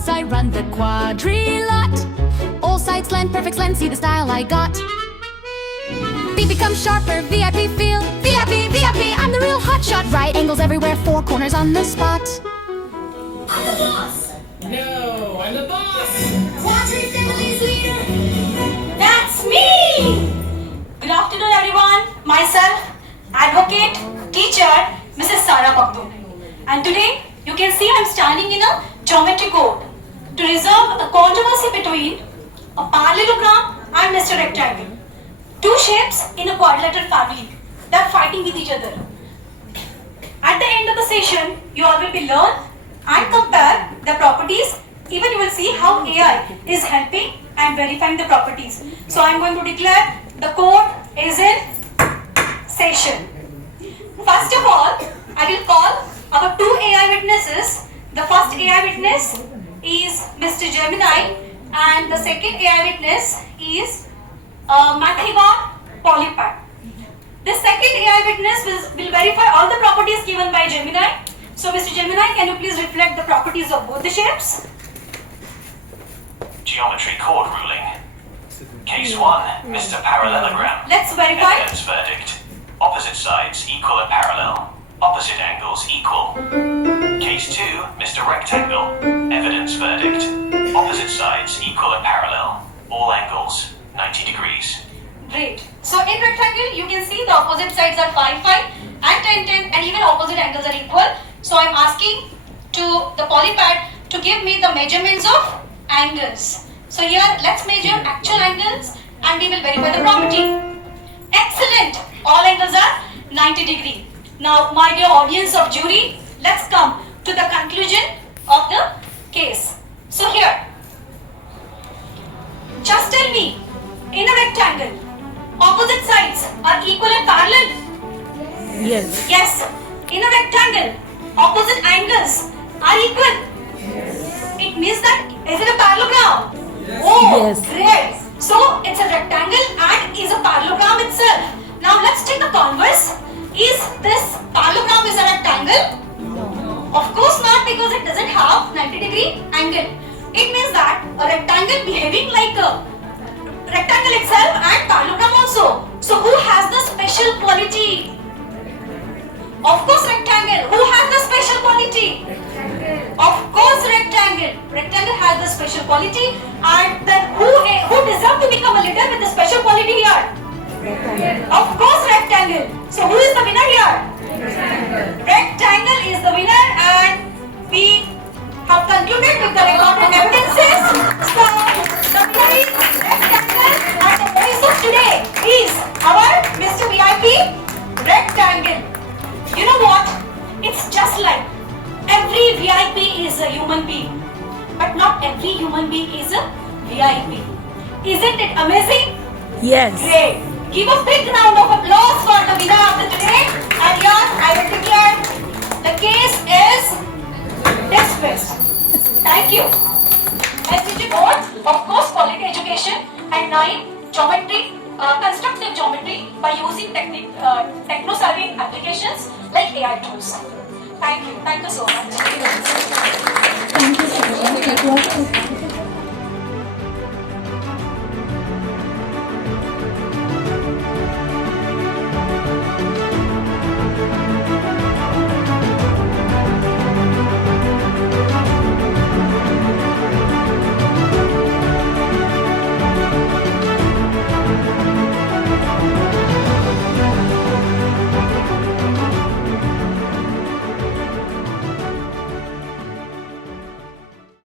boss, I run the quadrilot. All sides lend, perfect lens, see the style I got. B becomes sharper, VIP feel. VIP, I'm the real hotshot. Right angles everywhere, four corners on the spot. I'm the boss! No, I'm the boss! Quadri family's leader! That's me! Good afternoon, everyone. Myself, advocate, teacher, Mrs. Sara Bakdu. And today, you can see I'm standing in a geometry code to resolve a controversy between a parallelogram and Mr. Rectangle. Two shapes in a quadrilateral family that are fighting with each other. At the end of the session, you all will be learn and compare the properties. Even you will see how AI is helping and verifying the properties. So I'm going to declare the code is in session. First of all, I will call our two AI witnesses. The first AI witness is Mr. Gemini and the second AI witness is Mathiva Polypad. The second AI witness will verify all the properties given by Gemini. So Mr. Gemini, can you please reflect the properties of both the shapes? Geometry chord ruling. Case 1, Mr. Parallelogram. Let's verify. Evidence verdict. Opposite sides equal and parallel. Opposite angles equal. Case 2, Mr. Rectangle. Evidence verdict. Opposite sides equal and parallel. All angles 90 degrees. Great. So in rectangle, you can see the opposite sides are 5, 5 and 10, 10 and even opposite angles are equal. So I'm asking to the polypad to give me the measurements of angles. So here, let's measure actual angles and we will verify the property. Excellent. All angles are 90 degree. Now, my dear audience of jury, let's come to the conclusion of the case. So here, just tell me, in a rectangle, opposite sides are equal and parallel? Yes. Yes. In a rectangle, opposite angles are equal? It means that, is it a parallelogram? Oh, Yes. great. So, it's a rectangle and is a parallelogram itself. Now, let's take the converse. Is this parallelogram is a rectangle? No. Of course not, because it doesn't have 90-degree angle. It means that a rectangle behaving like a rectangle itself and parallelogram also. So, who has the special quality? Of course, rectangle. Who has the special quality? Of course, rectangle. Rectangle has the special quality, and then who deserves to become a leader with the special quality here? Of course, rectangle. So who is the winner here? Rectangle is the winner, and we have concluded with the recorded evidences. So the winner is rectangle, and the voice of today is our Mr. VIP rectangle. You know what? It's just like every VIP is a human being, but not every human being is a VIP. Isn't it amazing? Yes. Great. Give a big round of applause for the winner of the today. And here I will declare the case is dismissed. Thank you. SDG board, of course, quality education, and 9 geometry, constructive geometry by using techno-savvy applications like AI tools. Thank you. Thank you so much. Thank you, Sarah. It was